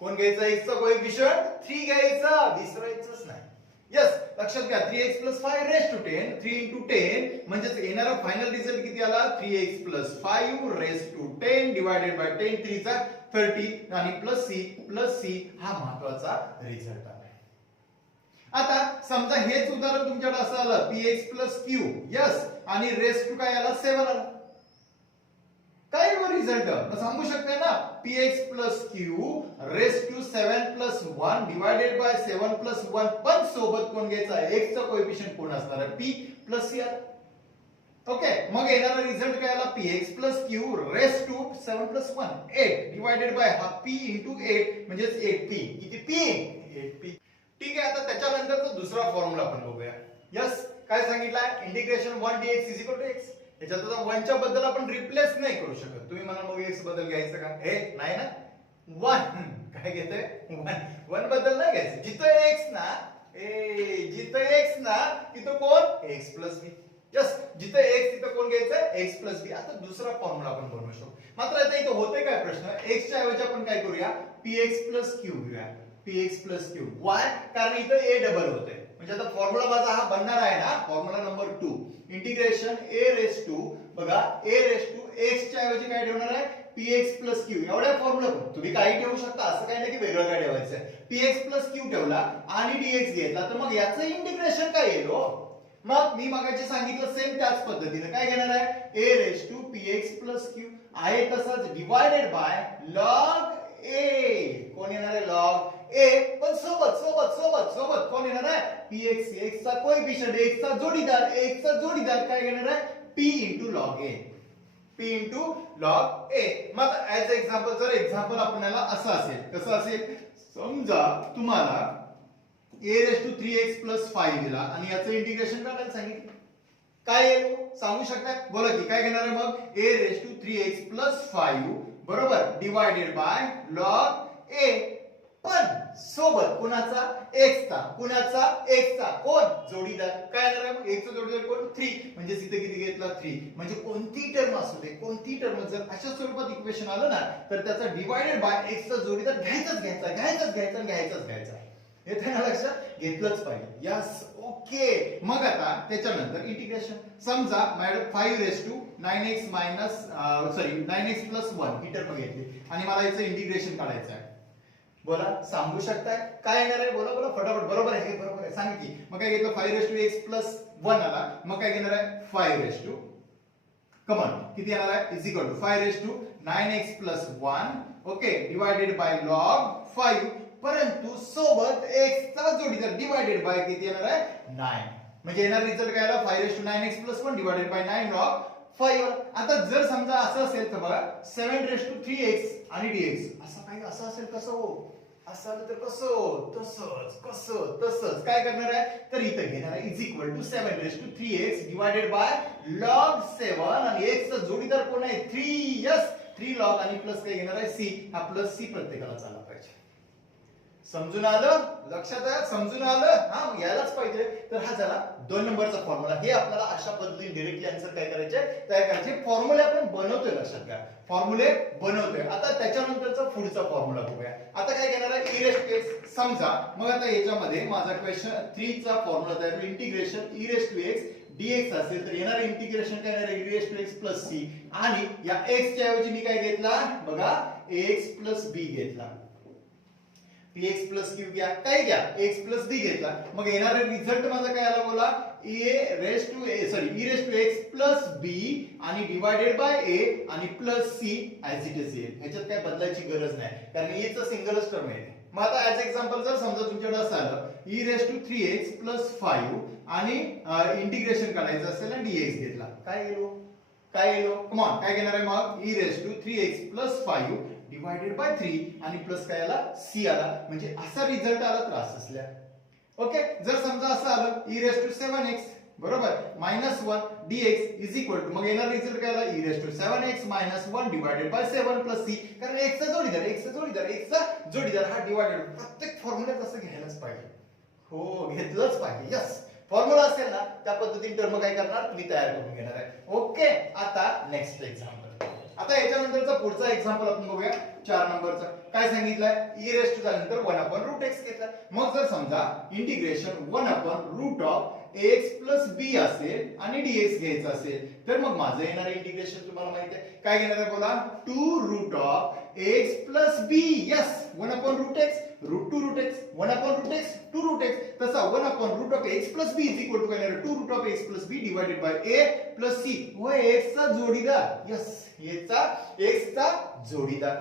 कोण घ्यायचा, x चा कोएफिशिएंट 3 घ्यायचा, विसरायचंच नाही. यस, लक्षात घ्या 3x plus 5 raise to 10, 3 into 10 म्हणजे येणारा फायनल रिझल्ट किती आला, 3x plus 5 raise to 10 divided by 10, 3 चा 30 आणि प्लस c हा महत्वाचा रिझल्ट आला. आता समजा हेच उदाहरण तुमच्याकडे असं आलं px प्लस q, यस, आणि रेस टू काय आला 7 आला, काय रिझल्ट सांगू शकते ना, px plus q raise to 7 plus 1 divided by 7 plus 1, पण सोबत कोण घ्यायचा, x चा कोएफिशिएंट कोण असणार आहे, p प्लस c. ओके, मग येणारा रिझल्ट काय आला, px plus q raise to 7 plus 1 8 divided by हा p into 8 म्हणजे 8p, किती p 8p. ठीक आहे, आता त्याच्यानंतरचा दुसरा फॉर्म्युला आपण बघूया. यस, काय सांगितलं, integration 1 dx is equal to x. याच्यात आता 1 च्या बद्दल आपण रिप्लेस नाही करू शकत. तुम्ही म्हणा मग x बद्दल घ्यायचं का, हे नाही ना, 1 काय घेतोय 1 बद्दल नाही घ्यायचं. जिथं x ना, जिथं x ना तिथं कोण x प्लस b. यस, जिथं x तिथं कोण घ्यायचं x प्लस b. आता दुसरा फॉर्म्युला आपण बनवू शकतो. मात्र आता इथं होतंय काय प्रश्न, x च्या ऐवजी आपण काय करूया, px प्लस q घेऊया, px प्लस q. वाय, कारण इथं a डबल होतंय. म्हणजे आता फॉर्म्युला माझा हा बनणार आहे ना, formula number 2 integration a raise to बघा a रेस टू x च्या ऐवजी काय ठेवणार आहे px प्लस q. एवढ्या फॉर्म्युला तुम्ही काही ठेवू शकता, असं काही नाही की वेगळं काय ठेवायचं. px प्लस q ठेवला आणि dx घेतला तर मग याचं इंटिग्रेशन काय येईल हो, मग मी मगाशी सांगितलं सेम त्याच पद्धतीने काय घेणार आहे a raise to px plus q आहे तसंच डिवाइडेड बाय log a. कोण येणार आहे log a, पण सोबत सोबत सोबत सोबत कोण येणार आहे px, x चा कोएफिशिएंट, x चा जोडीदार काय घेणार आहे p into log a, p into log a. मग ऍज एक्झाम्पल, जर एक्झाम्पल आपल्याला असं असेल, कसं असेल, समजा तुम्हाला a raise to 3x plus 5 दिला आणि याचं इंटिग्रेशन करायला सांगितलं, काय येईल सांगू शकता, बोला की काय घेणार आहे मग a raise to 3x plus 5 बरोबर डिवाइडेड बाय log a, पण सोबत कुणाचा x चा, कुणाचा x चा, कोण जोडीदार काय येणार आहे मग x चा जोडीदार कोण 3, म्हणजे इथे किती घेतला 3. म्हणजे कोणती टर्म असू दे, कोणती टर्म जर अशा स्वरूपात इक्वेशन आलं ना तर त्याचा डिवाइडेड बाय x चा जोडीदार घ्यायचाच घ्यायचा. येथे ना लक्षात घेतलंच पाहिजे. Yes, okay. मग आता त्याच्यानंतर इंटिग्रेशन, समजा माझ्याकडे 5 raise to 9x minus 9x plus 1 ही टर्म घेतली आणि मला याचं इंटिग्रेशन काढायचं आहे. बोला, सांगू शकताय काय येणार आहे, बोला बोला फटाफट. बरोबर आहे, हे बरोबर आहे, सांगा की. मग काय घेतलं 5 रेस टू x प्लस 1 आला, मग काय घेणार आहे 5 रेस टू कमन किती येणार आहे is equal to 5 raise to 9x plus 1 okay divided by log 5, परंतु सोबत x चा जोडीदार डिवाइडेड बाय किती येणार आहे 9. म्हणजे येणार रिझल्ट काय आला 5 raise to 9x plus 1 divided by 9 log 5. आता जर समजा असं असेल तर बघा 7 रेस टू 3x आणि dx असं काही असं असेल, कसं हो, असं आलं तर कसं, तसंच काय करणार आहे तर इथं घेणार आहे is equal to 7 raise to 3x divided by log 7 आणि x चा जोडीदार कोण आहे 3. यस, 3 log आणि प्लस काय घेणार आहे c. हा प्लस c प्रत्येकाला चालला पाहिजे. समजून आलं, लक्षात आहे, समजून आलं, हा मग यायलाच पाहिजे. तर हा झाला 2 नंबरचा फॉर्म्युला. हे आपल्याला अशा पद्धतीने डायरेक्टली आन्सर काय करायचे, तयार करायचे. फॉर्म्युले आपण बनवतोय, लक्षात घ्या, फॉर्म्युले बनवतोय. आता त्याच्यानंतरचा पुढचा फॉर्म्युला बघूया. आता काय घेणार आहे, e raised to x समजा. मग आता याच्यामध्ये माझा क्वेश्चन 3 चा फॉर्म्युला तयार, integration e raised to x dx असेल तर येणार इंटिग्रेशन काय येणार, e raised to x plus c. आणि या x च्या ऐवजी मी काय घेतला बघा, ax plus b घेतला. px plus q घ्या, काय घ्या, x plus b घेतला. मग येणारा रिझल्ट माझा काय आला बोला, e raised to x plus b आणि डिवाइडेड बाय a आणि plus c as it is येईल. ह्याच्यात काय बदलायची गरज नाही, कारण e चा सिंगलच टर्म आहे. मग आता ऍज एक्झाम्पल जर समजा तुमच्याकडे असं आलं e raised to 3x plus 5 आणि इंटिग्रेशन करायचं असेल आणि dx घेतला, काय गेलो कम ऑन, काय घेणार आहे मग, e raised to 3x plus 5 divided by 3 आणि प्लस काय आला, c आला. म्हणजे असा रिझल्ट आला त्रास असल्या. ओके, जर समजा असं आलं e raised to 7x बरोबर -1 dx इज इक्वल टू, मग येणार रिझल्ट काय आला, e raised to 7x - 1 divided by 7 plus c. कारण x चा जोडीदार हा डिवाइडेड, प्रत्येक फॉर्म्युल्यात असं घ्यायलाच पाहिजे. हो, घेतलंच पाहिजे. यस, फॉर्म्युला असेल ना त्या पद्धतीने टर्म काय करणार, तुम्ही तयार करून घेणार आहे. ओके, आता नेक्स्ट एक्झाम्पल. आता याच्यानंतरचा पुढचा एक्झाम्पल आपण बघूया. 4 नंबरचा काय सांगितलंय, e raised to झाल्यानंतर 1/√x घेतला. मग जर समजा integration 1/√of ax plus b असेल आणि dx घ्यायचं असेल तर मग माझं येणार इंटिग्रेशन तुम्हाला माहिती आहे काय घेणार आहे बोला, 2√of ax plus b. Yes, 1/√x √2√x 1/√x 2√x. तसा 1/√of x plus b is equal to काय येणार, 2√of x plus b divided by a plus c. व x चा जोडीदार, यस, याचा x चा जोडीदार.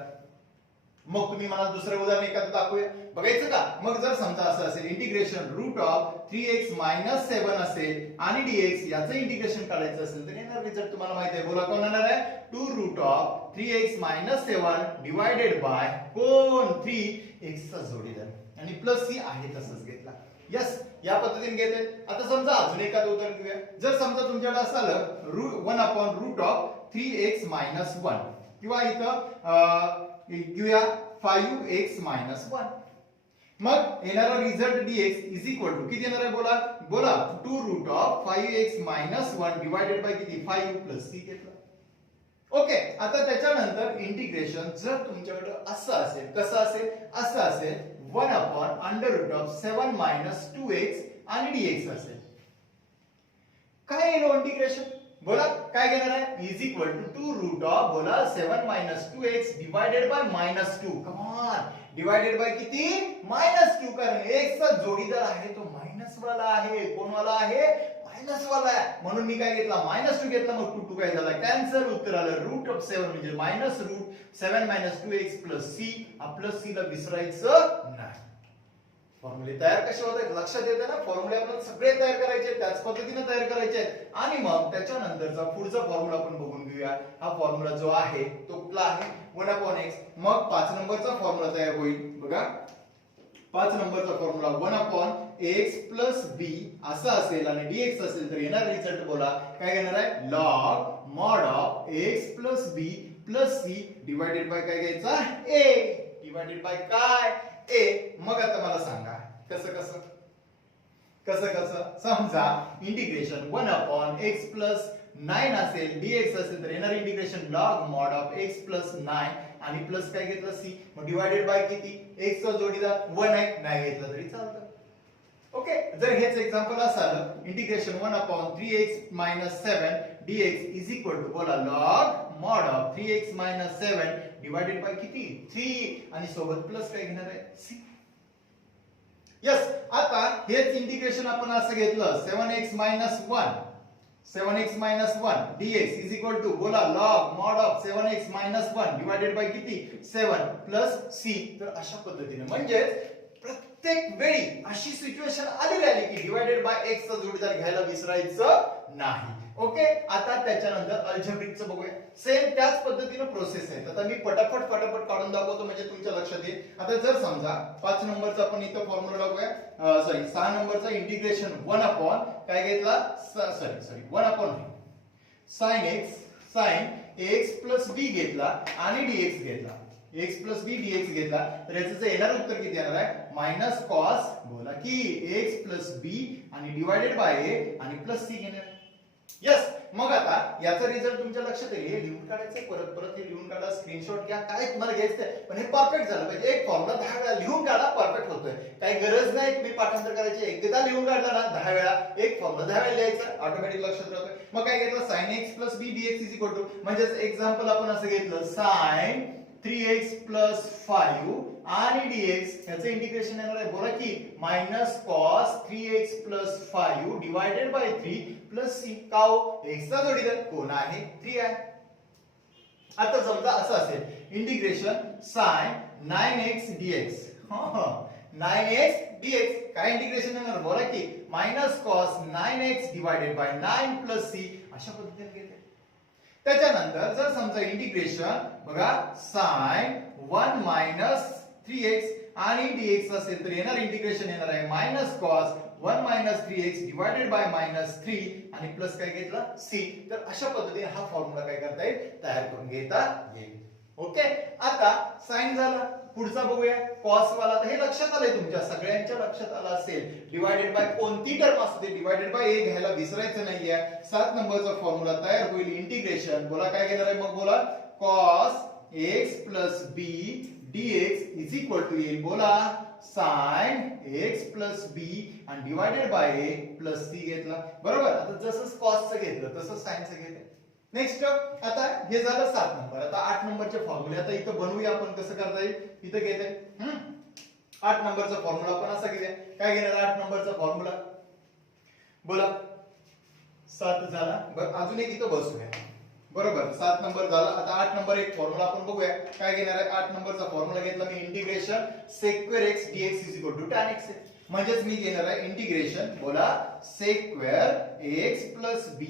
मग तुम्ही मला दुसरं उदाहरण एखादं दाखवूया, बघायचं का. मग जर समजा असं असेल इंटिग्रेशन √3x - 7 असेल आणि dx याचं इंटिग्रेशन काढायचं असेल तर येणार रिझल्ट तुम्हाला माहिती आहे, बोला कोण येणार आहे, 2√3x - 7 डिवाइडेड बाय कोण 3 x चा जोडीदार आणि प्लस c आहे तसंच घेतला. यस, या पद्धतीने घेते. आता समजा अजून एखादं उदाहरण घेऊया. जर समजा तुमच्याकडे असं आलं 1/√3x - 1 किंवा इथं घेऊया 5x - 1. मग येणारा result dx is equal to किती येणार आहे बोला 2√5x - 1 डिवाइडेड बाय किती 5 प्लस c घेतला. ओके, आता त्याच्यानंतर इंटिग्रेशन जर तुमच्याकडे असं असेल, कसं असेल, असं असेल 1/√7 - 2x आणि dx असेल, काय येईल इंटिग्रेशन बोला, काय घेणार आहे, इज इक्वल टू 2√of बोला 7 - 2x divided by -2. Come on, divided by किती -2. कारण x चा जोडीदार आहे तो मायनस वाला आहे. कोण वाला आहे, मायनस वाला आहे. म्हणून मी काय घेतला, -2 घेतला. मग 2 काय झाला, कॅन्सल. उत्तर आलं √7 म्हणजे -7 - 2x plus c. Plus c ला विसरायचं नाही. फॉर्म्युले तयार कसे होतात लक्षात येते ना, फॉर्म्युले आपण सगळे तयार करायचे, त्याच पद्धतीने तयार करायचे. आणि मग त्याच्यानंतरचा पुढचा फॉर्म्युला आपण बघून घेऊया. हा फॉर्म्युला जो आहे तो कुठला आहे, 1/x. मग 5 नंबरचा फॉर्म्युला तयार होईल बघा. 5 नंबरचा फॉर्म्युला 1/x plus b असा असेल आणि dx असेल तर येणार रिझल्ट बोला, काय घेणार आहे, log mod of x plus b plus c divided by काय घ्यायचा, a डिवाइडेड बाय काय, a. मग आता मला सांगा कसं समजा इंटिग्रेशन 1/x plus 9 असेल, dx असेल तर येणार integration log mod of x plus 9 आणि प्लस काय घेतलं c. मग डिवाइडेड बाय किती, x चा जोडीदार 1 आहे, नाही घेतला तरी चालतं. ओके, जर हेच एक्झाम्पल असं integration 1/3x - 7 dx is equal to बोला log mod of 3x - 7 divided by किती 3 आणि सोबत प्लस काय घेणार आहे c. यस, आता हेच इंटिग्रेशन आपण असं घेतलं 7x - 1 dx is equal to बोला log mod of 7x - 1 divided by किती 7 प्लस c. तर अशा पद्धतीने म्हणजे प्रत्येक वेळी अशी सिच्युएशन आली की डिवाइडेड बाय x चा जोडीदार घ्यायला विसरायचं नाही. ओके, आता त्याच्यानंतर अल्जेब्रिकचं बघूया. सेम त्याच पद्धतीने प्रोसेस आहे. आता मी फटाफट काढून दाखवतो म्हणजे तुमच्या लक्षात येईल. आता जर समजा 5 नंबरचा आपण इथं फॉर्म्युला बघूया, 6 नंबरचा इंटिग्रेशन 1 काय घेतला, 1 sin x plus b घेतला आणि dx घेतला. x प्लस बी डीएक्स घेतला तर याचं जे येणार उत्तर किती येणार आहे मायनस कॉस बोला की x प्लस बी आणि डिवाइडेड बाय a आणि प्लस सी घेणार. यस. मग आता याचा रिझल्ट तुमच्या लक्षात येईल. हे लिहून काढायचं परत परत हे लिहून काढा, स्क्रीनशॉट घ्या, काय तुम्हाला घ्यायचं पण हे परफेक्ट झालं पाहिजे. एक फॉर्म्युला 10 वेळा लिहून काढा, परफेक्ट होतोय. काही गरज नाही तुम्ही पाठांतर करायची, एकदा लिहून काढला ना 10 वेळा एक फॉर्म्युला 10 वेळा लिहायचा, ऑटोमॅटिक लक्षात राहतोय. मग काय घेतलं sin x b dx म्हणजेच एक्झाम्पल आपण असं घेतलं sin 3x 5 आणि dx याचं इंटिग्रेशन येणार आहे बोला की minus cos 3x 5 divided by 3 plus c. का हो x चा जोडीदार कोण आहे 3 आहे. आता समजा असं असेल integration sin 9x dx 9x dx काय इंटिग्रेशन येणार बोला की minus cos 9x divided by 9 plus c अशा पद्धतीने घेते. त्याच्यानंतर जर समजा इंटिग्रेशन बघा sin 1 मायनस 3x आणि dx असेल तर येणार इंटिग्रेशन येणार आहे minus cos 1 minus 3x divided bye minus 3 आणि प्लस काय घेतला c. तर अशा पद्धतीने हा फॉर्म्युला काय करता येईल तयार करून घेता येईल. ओके. आता साइन झाला, पुढचा बघूया cos वाला. तर हे लक्षात आलंय तुमच्या सगळ्यांच्या लक्षात आलं असेल. डिवाइडेड बाय कोणती टर्म असते डिवाइडेड बाय a घ्यायला विसरायचं नाहीये. 7 नंबरचा फॉर्म्युला तयार होईल इंटिग्रेशन बोला काय घेणार आहे मग बोला cos x b dx is equal to येईल बोला sin x b आणि divided by a plus c घेतला बरोबर. आता जसं cos चं घेतलं तसं sin चं घेतलं. नेक्स्ट आता हे झालं 7 नंबर. आता 8 नंबरचे फॉर्म्युले आता इथं बनवूया आपण. कसं करता येईल इथं घेते 8 नंबरचा फॉर्म्युला आपण असा घेऊया. काय घेणार 8 नंबरचा फॉर्म्युला बोला 7 झाला. बरं अजून एक इथं बसूया बरोबर. 7 नंबर झाला. आता 8 नंबर एक फॉर्म्युला आपण बघूया. काय घेणार आहे 8 नंबरचा फॉर्म्युला घेतला मी integration sec² x dx tan x म्हणजेच मी घेणार आहे इंटिग्रेशन बोला sec² x b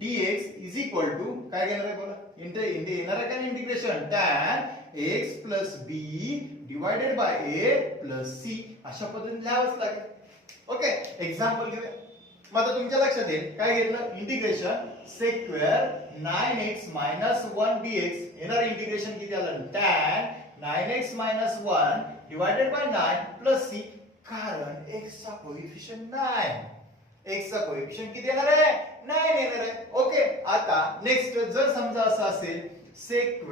dx is equal to काय घेणार आहे बोला येणार आहे का integration tan x b divided by a c अशा पद्धतीने लिहावंच लागेल. ओके. एक्झाम्पल घेऊया. मग आता तुमच्या लक्षात येईल काय घेतलं इंटिग्रेशन sec² 9x 1 dx येणार इंटिग्रेशन किती आलं tan 9x 1 divided by 9 c कारण x चा कोएफिशिएंट 9 x चा कोएफिशिएंट किती येणार आहे 9 येणार आहे. ओके. आता नेक्स्ट जर समजा असं असेल sec²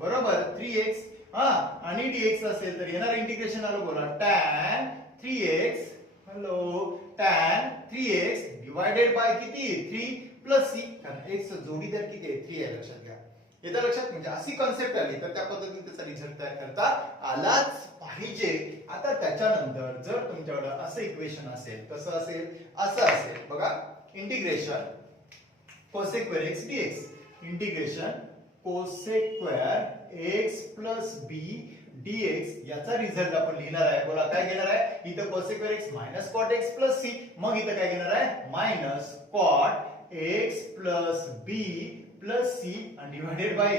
बरोबर 3x आणि dx असेल तर येणार इंटिग्रेशन आलं बोला tan 3x tan 3x divided by किती 3 प्लस c कारण x चा जोडीदार किती आहे 3 आहे लक्षात घ्या. येतं लक्षात म्हणजे अशी कन्सेप्ट आली तर त्या पद्धतीने त्याचा रिझल्ट तयार करता आलाच पाहिजे. आता त्याच्यानंतर जर तुमच्याकडे असं इक्वेशन असेल कसं असेल असं असेल बघा integration cosec² x dx integration cosec² x b dx याचा रिझल्ट आपण लिहिणार आहे बोला काय घेणार आहे इथं cosec² x minus cot x c मग इथं काय घेणार आहे minus cot x b c आणि डिवाइडेड बाय a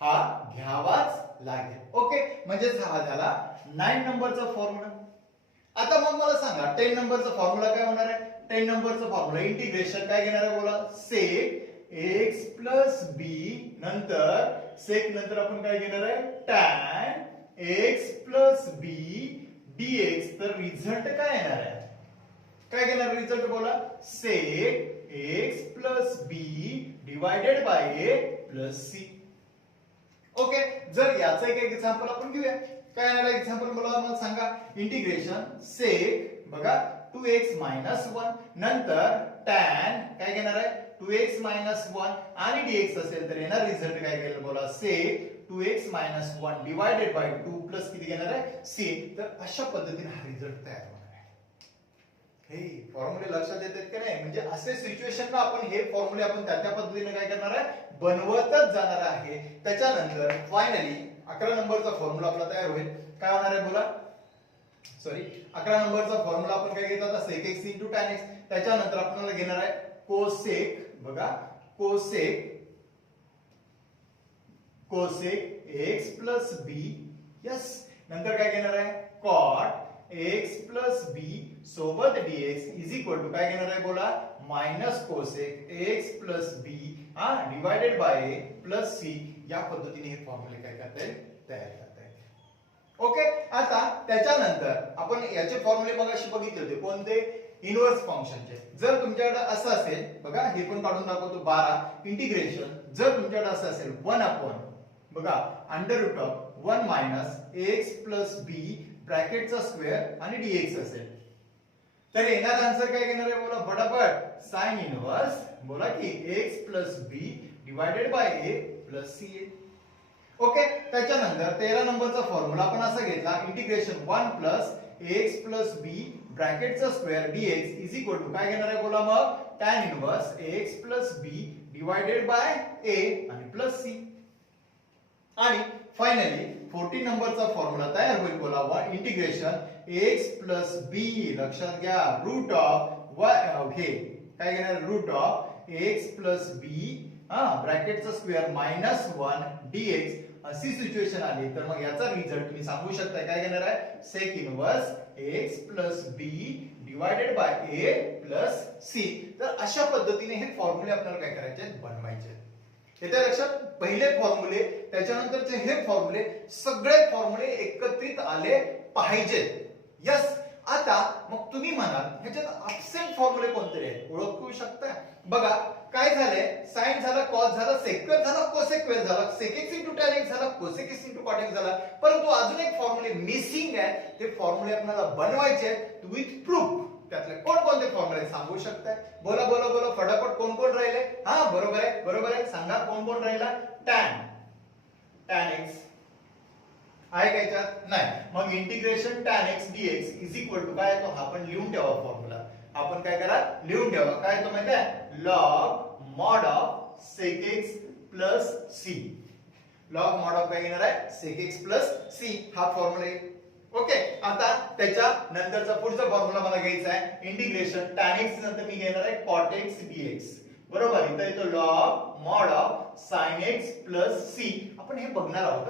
हा घ्यावाच लागेल. ओके. म्हणजे हा झाला 9 नंबरचा फॉर्म्युला. आता मग मला सांगा 10 नंबरचा फॉर्म्युला काय होणार आहे 10 नंबरचा फॉर्म्युला इंटिग्रेशन काय घेणार आहे बोला sec x b नंतर sec नंतर आपण काय घेणार आहे tan x b dx तर रिझल्ट काय येणार आहे काय घेणार रिझल्ट बोला sec x b divided by a c. Okay. जर याचं एक एक्झाम्पल आपण घेऊया. काय येणार एक्झाम्पल मला सांगा इंटिग्रेशन sec बघा 2x 1 नंतर tan काय घेणार आहे 2x 1 आणि dx असेल तर येणार रिझल्ट काय घेईल बोला sec 2x 1 divided bye 2 plus किती घेणार आहे c. तर अशा पद्धतीने हा रिझल्ट तयार होणार आहे. हे फॉर्म्युले लक्षात येतात की नाही म्हणजे असे सिच्युएशन ना आपण हे फॉर्म्युले आपण त्या पद्धतीने काय करणार आहे बनवतच जाणार आहे. त्याच्यानंतर फायनली 11 नंबरचा फॉर्म्युला आपला तयार होईल. काय होणार आहे बोला सॉरी 11 नंबरचा फॉर्म्युला आपण काय घेत आता sec x tan x त्याच्यानंतर आपल्याला घेणार आहे cosec बघा cosec x b यस नंतर काय घेणार आहे cot x b सोबत dx इज इक्वल टू काय घेणार आहे बोला minus cosec x b divided by a c या पद्धतीने हे फॉर्म्युले काय करता येईल, तयार करता येईल. ओके, आता त्याच्यानंतर आपण याचे फॉर्म्युले मगाशी बघितले होते, कोणते, इनव्हर्स फंक्शनचे. जर तुमच्याकडे असं असेल बघा, हे पण काढून दाखवतो, 12 इंटिग्रेशन. जर तुमच्याकडे असं असेल 1 अपॉन बघा under root of 1 minus ax plus b ब्रॅकेटचा स्क्वेअर आणि dx असेल, तर येणार आन्सर काय घेणार आहे बोला फटाफट, साइन इनव्हर्स बोला की x plus b divided by a plus c. Okay, त्याच्यानंतर 13 नंबरचा फॉर्म्युला आपण असा घेतला, integration 1 plus ax plus b ब्रॅकेटचा square dx is equal to काय घेणार आहे बोला मग, tan inverse ax plus b divided by a आणि प्लस c. आणि फायनली 14 नंबरचा फॉर्म्युला तयार होईल बोला, इंटिग्रेशन ax प्लस b, लक्षात घ्या रूट ऑफ हे काय घेणार, root of ax plus b ब्रॅकेटचा स्क्वेअर मायनस 1 dx अशी सिच्युएशन आली तर मग याचा रिझल्ट तुम्ही सांगू शकता काय घेणार आहे, sec inverse ax plus b divided by a plus c. तर अशा पद्धतीने हे फॉर्म्युले आपल्याला काय करायचे आहेत, बनवायचे. येत्या लक्षात, पहिले फॉर्म्युले त्याच्यानंतरचे हे फॉर्म्युले, सगळे फॉर्म्युले एकत्रित आले पाहिजेत. यस, आता मग तुम्ही म्हणाल ह्याच्यात अब्सेंट फॉर्म्युले कोणते आहेत, ओळखू शकता. बघा काय झालंय, साइन झाला, कॉस झाला, सेक्वेर झाला, कोसेक्वेर झाला, सेकेक्स इंटू टॅन एक्स झाला, कोसेक्स इंटू कॉट एक्स झाला, परंतु अजून एक फॉर्म्युले मिसिंग आहे. ते फॉर्म्युले आपल्याला बनवायचे आहेत विथ प्रूफ. त्यातले कोणकोणते फॉर्म्युले सांगू शकताय, बोला बोला बोला फटाफट, कोण कोण राहिले. हा बरोबर आहे, बरोबर आहे, सांगा कोण कोण राहिला. टॅन एक्स आहे का याच्यात, नाही. मग integration tan x dx is equal to काय, तो आपण लिहून ठेवा फॉर्म्युला. आपण काय करा, लिहून ठेवा. काय तो माहिती आहे, log mod of sec x plus c. Log mod of काय घेणार आहे, सेक एक्स प्लस सी हा फॉर्म्युला. ओके, आता त्याच्या नंतरचा पुढचा फॉर्म्युला मला घ्यायचा आहे, इंटिग्रेशन टॅन एक्स नंतर मी घेणार आहे कॉट एक्स डीएक्स. बरोबर, इथं येतो log mod of sine x plus c. आपण हे बघणार आहोत,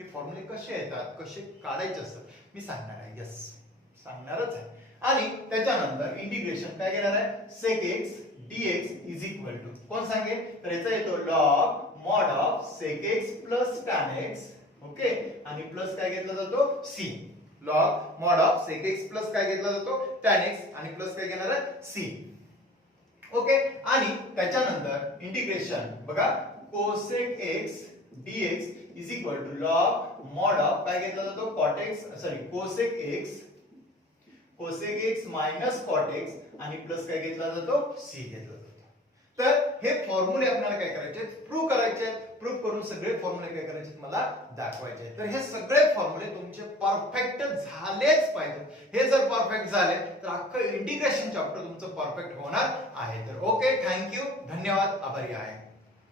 हे फॉर्म्युले कसे येतात, कसे काढायचे असतात मी सांगणार आहे. यस, सांगणारच आहे. आणि त्याच्यानंतर इंटिग्रेशन काय घेणार आहे, sec x dx is equal to कोण सांगेल, तर याचा येतो log mod of sec x plus tan x. Okay, आणि प्लस काय घेतला जातो, c. Log mod of sec x plus काय घेतला जातो, टॅन एक्स, आणि प्लस काय घेणार आहे, सी. ओके, आणि त्याच्यानंतर इंटिग्रेशन बघा cosec x dx is equal to log mod of काय घेतला जातो, cot x, sorry cosec x minus cot x, आणि प्लस काय घेतला जातो, सी घेतला जातो. तर हे फॉर्म्युले आपल्याला काय करायचे, प्रूव्ह करायचे. प्रूव्ह करून सगळे फॉर्म्युले काय करायचे मला दाखवायचे. तर हे सगळे फॉर्म्युले तुमचे परफेक्ट झालेच पाहिजे. हे जर परफेक्ट झाले तर अख्खं इंटिग्रेशन चॅप्टर तुमचं परफेक्ट होणार आहे. तर ओके, थँक्यू, धन्यवाद, आभारी आहे.